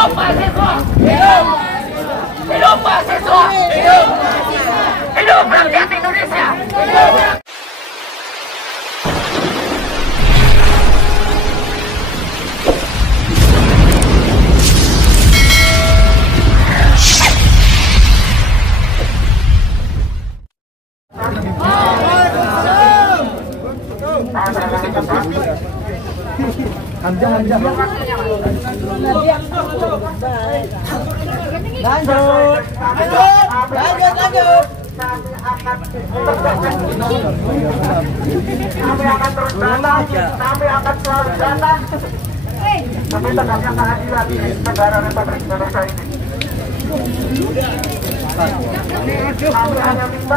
Hidup mahasiswa! Hidup mahasiswa! Hidup rakyat Indonesia! Lanjut. Kami akan selalu datang meminta keadilan negara Republik Indonesia ini. Kami hanya minta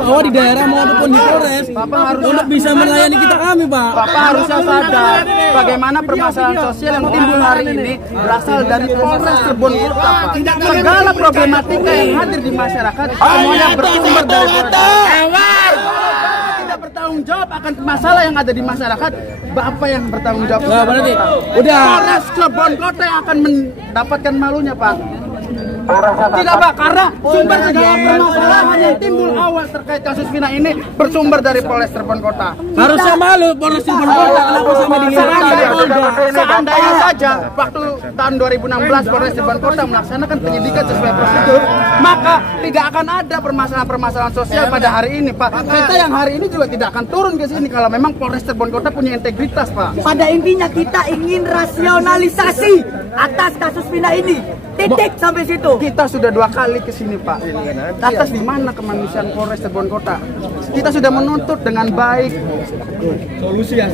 bahwa di daerah maupun di Polres, Bapak harus untuk bisa melayani kita kami, Pak. Bapak harusnya sadar bagaimana permasalahan sosial yang timbul hari ini berasal dari Polres Cirebon Kota, Pak. Segala problematika yang hadir di masyarakat semuanya bersumber dari Polres. Tidak bertanggung jawab akan masalah yang ada di masyarakat, Bapak yang bertanggung jawab. Nah, berarti udah Polres Cirebon Kota yang akan mendapatkan malunya, Pak. Tidak, Pak, karena sumber segala permasalahan yang timbul awal terkait kasus Vina ini bersumber dari Polres Cirebon Kota. harusnya malu Polres Cirebon Kota kenapa sampai Seandainya saja waktu tahun 2016 Polres Cirebon Kota melaksanakan penyidikan sesuai prosedur, maka tidak akan ada permasalahan-permasalahan sosial pada hari ini, Pak. Kita yang hari ini juga tidak akan turun ke sini kalau memang Polres Cirebon Kota punya integritas, Pak. Pada intinya kita ingin rasionalisasi atas kasus Vina ini. Titik sampai situ. Kita sudah 2 kali ke sini, Pak. Atas di mana kemanusiaan Polres Cirebon Kota? Kita sudah menuntut dengan baik. solusi ya.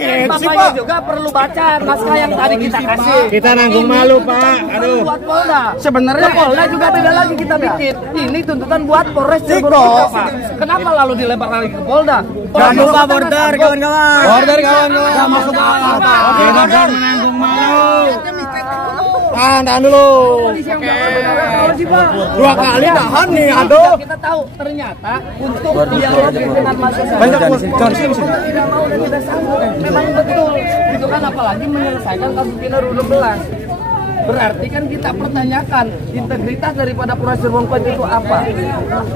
Bapaknya juga perlu baca naskah yang tadi kita kasih. Kita nanggung malu, Pak. Aduh. Buat Polda. Sebenarnya Polda juga beda lagi kita bikin. Ini tuntutan buat Polres Cirebon Kota, Pak. Kenapa lalu dilempar lagi ke Polda? Jangan lupa border, kawan-kawan. Border, kawan-kawan. Jangan masuk akal. Oke, border menanggung malu. Tahan dulu. Oke. 2 kali tahan nih, aduh. Kita tahu ternyata untuk dialog dengan masyarakat Banyak tidak mau dan tidak sanggup. Memang betul. Itu kan apalagi menyelesaikan kasus Vina 12. Berarti kan kita pertanyakan integritas daripada Polres Cirebon Kota itu apa?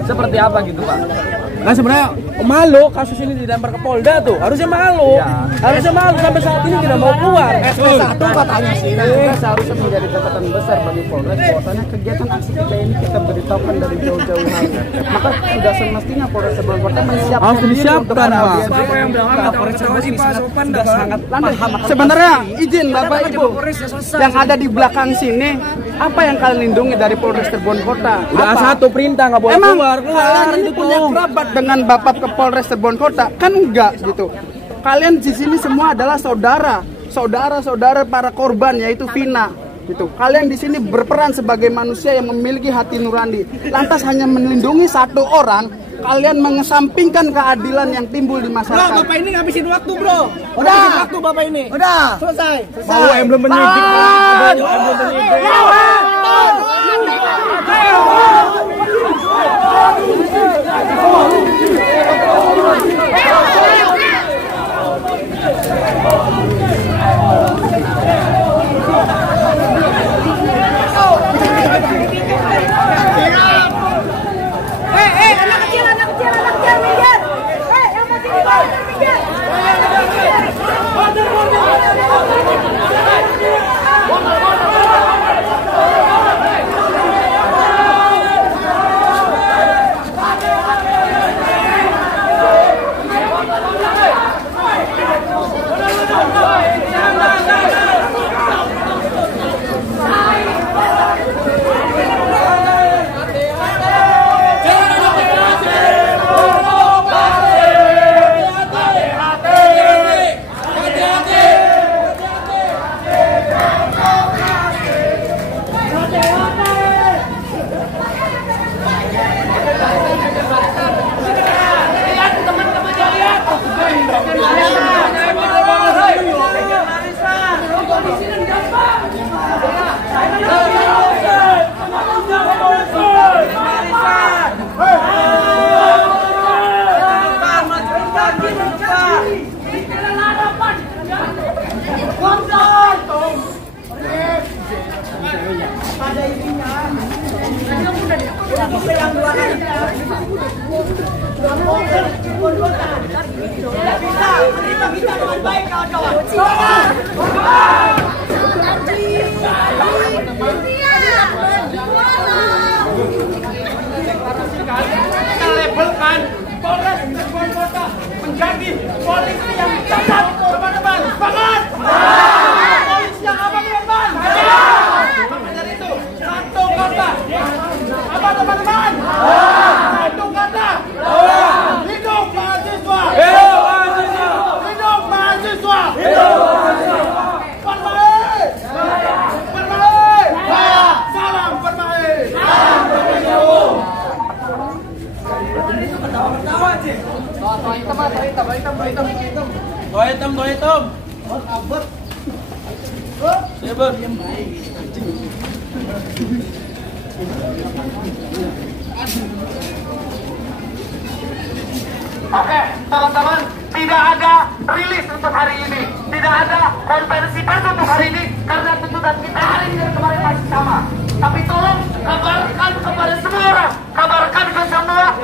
Seperti apa gitu, Pak? Nah, sebenarnya malu kasus ini dilempar ke Polda tuh. Harusnya malu. Harusnya malu sampai saat ini tidak mau keluar. SP1 katanya sih. Seharusnya menjadi catatan besar bagi Polres bahwasanya kegiatan aksi kita ini kita beritahukan dari jauh-jauh hari. Maka sudah semestinya Polres Cirebon Kota menyiapkan harus disiapkan, Pak. Bapak yang bilang Polres Cirebon sudah sangat paham. Sebenarnya izin Bapak Ibu yang ada di belakang sini, apa yang kalian lindungi dari Polres Cirebon Kota? Udah satu perintah nggak boleh Emang keluar. kalian ini punya kerabat dengan Bapak ke Polres Cirebon Kota? Kan enggak gitu. Kalian di sini semua adalah saudara para korban, yaitu Vina. Gitu. Kalian di sini berperan sebagai manusia yang memiliki hati nurani. Lantas hanya melindungi satu orang, kalian mengesampingkan keadilan yang timbul di masyarakat. Bro, Bapak ini ngabisin waktu, Bro. Udah. Ngabisin waktu Bapak ini. Udah. Selesai. Mau emblem penyidik. Emblem penyidik. Anak kecil, minggir. Yang masih di bawah, minggir. Kita labelkan Polres Cirebon Kota menjadi polisi yang cacat, teman-teman. Semangat! Polisi yang apa, teman-teman? Maka dari itu, satu kata. Apa, teman-teman? Satu kata. Hidup mahasiswa! Hidup mahasiswa! Hidup mahasiswa! Hidup mahasiswa! Permai! Permai! Salam Permai! Salam Permai! Dua hitam. Oke, teman-teman, tidak ada rilis untuk hari ini, tidak ada konferensi pers untuk hari ini, karena tuntutan kita hari ini dan kemarin masih sama. Tapi tolong kabarkan kepada semua orang, kabarkan ke semua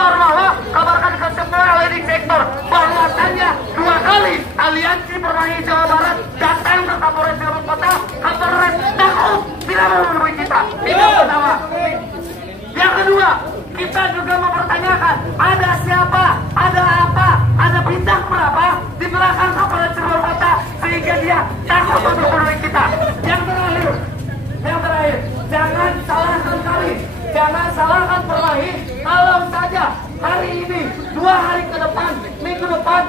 ormawa, kabarkan ke semua leading sektor bahwasannya 2 kali Aliansi Permai Jawa Barat datang ke Kapolres Cirebon Kota. Kapolres takut tidak mau menemui kita. Itu yang pertama. Yang kedua, kita juga mempertanyakan ada siapa, ada apa, ada bintang berapa di belakang Kapolres Cirebon Kota sehingga dia takut untuk menemui kita. Yang terakhir, jangan salahkan kami, jangan salahkan Permai. Kalau saja hari ini, 2 hari ke depan, minggu depan,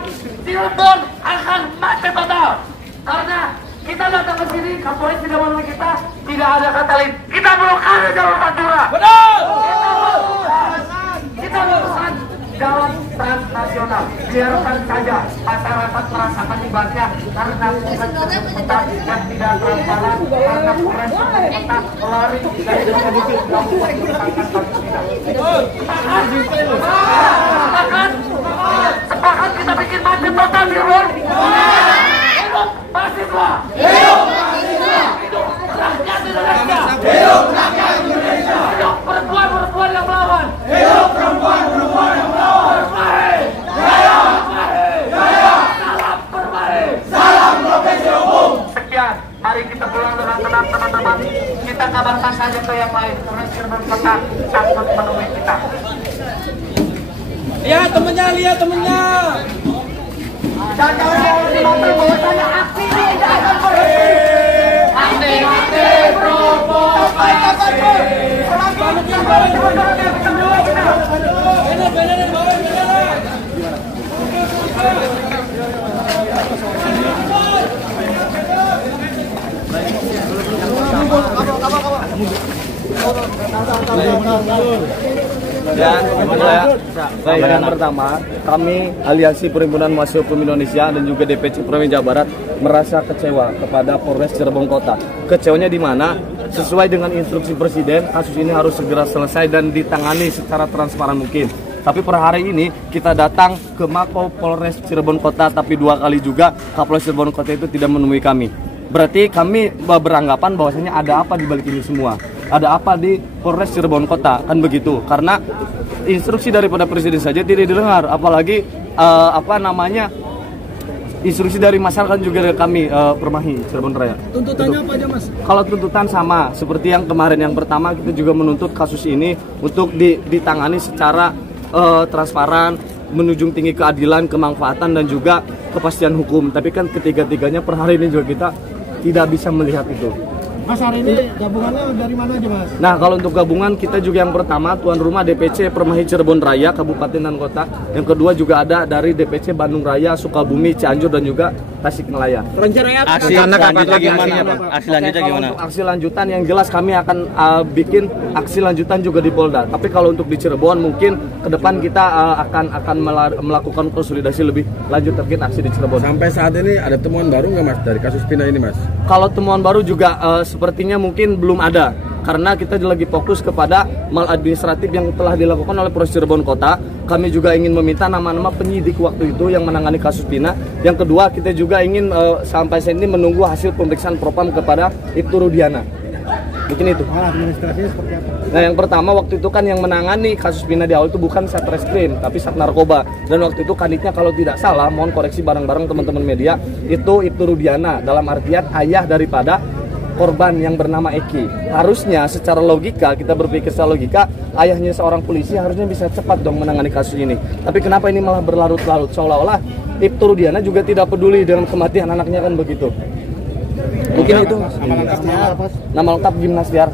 Cirebon akan macet total. Karena kita datang ke sini, Kapolres tidak menemui kita, tidak ada kata lain. Kita blokade jalur Pantura. Betul! Kita memesan jalan transnasional. Biarkan saja masyarakat merasakan ibaratnya karena kota yang tidak transparan, karena Polres kota lari dari kondisi sepakat kita bikin macet total di luar. Hidup mahasiswa! Hidup mahasiswa! Hidup rakyat Indonesia! Hidup rakyat Indonesia! Hidup perempuan yang melawan! Hidup perempuan yang melawan! Permai! Jaya! Jaya! Salam Permai! Salam profesi hukum! Sekian, mari kita pulang dengan tenang teman-teman. Kita kabarkan saja ke yang lain. Polres Cirebon Kota takut menemui kita. Lihat temennya. Dan kalau dimaksud bahwasanya aksi ini tidak akan berhenti. Aksi provokasi. Yang pertama, kami Aliansi Perhimpunan Mahasiswa Hukum Indonesia dan juga DPC Permai Jawa Barat merasa kecewa kepada Polres Cirebon Kota. Kecewanya di mana? Sesuai dengan instruksi Presiden, kasus ini harus segera selesai dan ditangani secara transparan mungkin. Tapi per hari ini kita datang ke Mako Polres Cirebon Kota, tapi 2 kali juga Kapolres Cirebon Kota itu tidak menemui kami. Berarti kami beranggapan bahwasanya ada apa di balik ini semua. Ada apa di Polres Cirebon Kota, kan begitu? Karena instruksi daripada Presiden saja tidak didengar, apalagi instruksi dari masyarakat juga dari kami Permai Cirebon Raya. Tuntutannya apa aja, Mas? Kalau tuntutan sama seperti yang kemarin, yang pertama kita juga menuntut kasus ini untuk ditangani secara transparan, menunjung tinggi keadilan, kemanfaatan dan juga kepastian hukum. Tapi kan ketiga-tiganya per hari ini juga kita tidak bisa melihat itu. Mas, hari ini gabungannya dari mana aja, Mas? Nah, kalau untuk gabungan kita juga yang pertama tuan rumah DPC Permai Cirebon Raya Kabupaten dan Kota. Yang kedua juga ada dari DPC Bandung Raya, Sukabumi, Cianjur dan juga Tasikmalaya. Rencananya aksi lanjutnya gimana? Aksi lanjutan yang jelas kami akan bikin aksi lanjutan juga di Polda. Tapi kalau untuk di Cirebon mungkin ke depan kita akan melakukan konsolidasi lebih lanjut terkait aksi di Cirebon. Sampai saat ini ada temuan baru nggak, Mas, dari kasus Vina ini, Mas? Kalau temuan baru juga sepertinya mungkin belum ada, karena kita lagi fokus kepada maladministratif yang telah dilakukan oleh Polres Cirebon Kota. Kami juga ingin meminta nama-nama penyidik waktu itu yang menangani kasus Vina. Yang kedua, kita juga ingin sampai saat ini menunggu hasil pemeriksaan Propam kepada Ibtu Rudiana. Mungkin itu. Administrasinya seperti apa? Nah, yang pertama waktu itu kan yang menangani kasus Vina di awal itu bukan Satreskrim, tapi Sat Narkoba. Dan waktu itu kanitnya kalau tidak salah, mohon koreksi bareng-bareng teman-teman media, itu Ibtu Rudiana, dalam artian ayah daripada korban yang bernama Eki. Harusnya secara logika, kita berpikir secara logika, ayahnya seorang polisi harusnya bisa cepat dong menangani kasus ini. Tapi kenapa ini malah berlarut-larut? Seolah-olah Ibtu Rudiana juga tidak peduli dengan kematian anaknya, kan begitu. Mungkin itu. Nama lengkapnya apa? Nama lengkap Gimnastiar.